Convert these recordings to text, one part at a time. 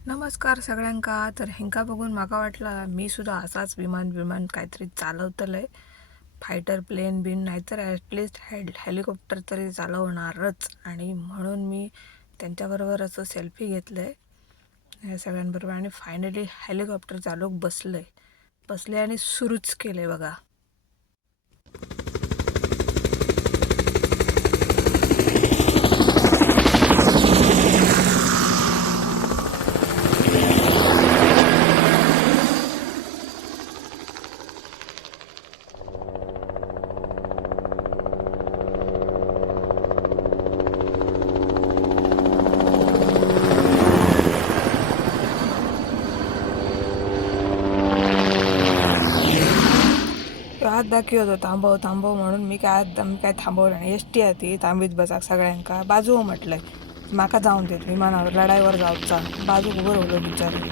नमस्कार सगळ्यांका. तर हेंका बघून माका वाटला मी सुद्धा असाच विमान काहीतरी चालवतलंय, फायटर प्लेन बिन नाहीतर ॲटलिस्ट हेलिकॉप्टर तरी चालवणारच. आणि म्हणून मी त्यांच्याबरोबर असं सेल्फी घेतलंय या सगळ्यांबरोबर आणि फायनली हेलिकॉप्टर चालवूक बसले आणि सुरूच केले बघा. हात दाखवत होतो थांबव थांबव म्हणून मी काय थांबवलं नाही. एसटी आहे ती, थांबीत बसाक सगळ्यांका. बाजू म्हटलंय माका जाऊन देत विमानावर लढाईवर जाऊचा. बाजूक उभं राहिलो बिचारे.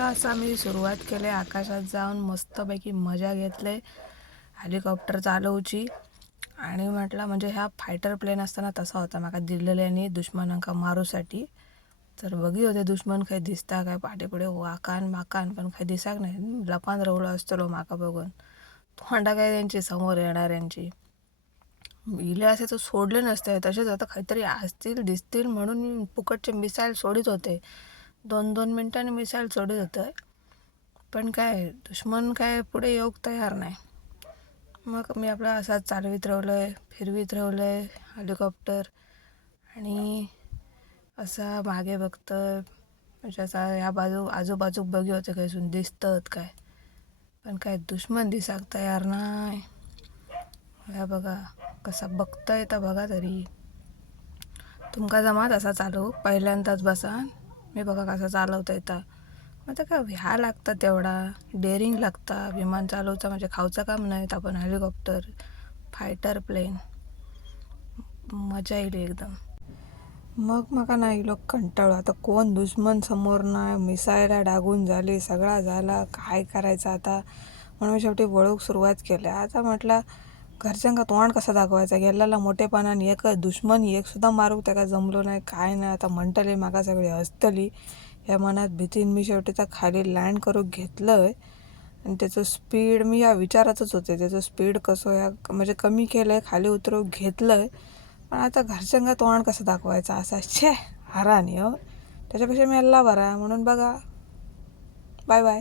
असं आम्ही सुरुवात केली. आकाशात जाऊन मस्तपैकी मजा घेतले हेलिकॉप्टर चालवची. आणि म्हटलं म्हणजे ह्या फायटर प्लेन असताना तसा होता माका दिलेल्यानी दुश्मनांका मारूसाठी. तर बघी होते दुश्मन काही दिसता काय पाठे पुढे वाकान माकान, पण काही दिसाक नाही. लपान रवलो असतलो माका बघून. तोंडा काय त्यांची समोर येणाऱ्यांची इले असे तर सोडले नसते. तसेच आता काहीतरी असतील दिसतील म्हणून फुकटचे मिसाईल सोडित होते. 2-2 मिनिटांनी मिसाईल सोडित होतं. पण काय दुश्मन काय पुढे येऊक तयार नाही. मग मी आपला असाच चालवीत राहिलोय, फिरवीत राहिलोय हेलिकॉप्टर. आणि असा मागे बघतोय म्हणजे असा ह्या आजूबाजूक बघी होते खंयसून दिसतात काय, पण काय दुश्मन दिसाक तयार नाही. ह्या बघा कसा बघता येता बघा. तरी तुमका जमात असा चालू पहिल्यांदाच बसान. मी बघा कसा चालवता येता. मग तर काय ह्या लागतात, तेवढा डेअरिंग लागता. विमान चालवचा म्हणजे खाऊचं काम नाही. आपण हेलिकॉप्टर फायटर प्लेन मजा येईल एकदम. मग माका नाही लोक कंटाळू. आता कोण दुश्मन समोर नाही, मिसायला डागून झाली, सगळा झाला, काय करायचं आता. म्हणून शेवटी वळूक सुरुवात केली. आता म्हटलं घरच्यांका तोंड कसा दाखवायचा. गेलेला मोठेपणाने एक दुश्मन एक सुद्धा मारूक त्याका जमलो नाही, काय नाही. आता म्हणतले माका सगळी हसतली. या मनात भीतीन मी शेवटी त्या खाली लँड करून घेतलंय. आणि त्याचं स्पीड मी या विचारातच होते, त्याचं स्पीड कसं या म्हणजे कमी केलंय, खाली उतरवून घेतलंय. पण आता घरच्यांका तोंड कसं दाखवायचा असा हरानी हो. त्याच्यापेक्षा मी अल्ला बरा म्हणून बघा. Bye bye.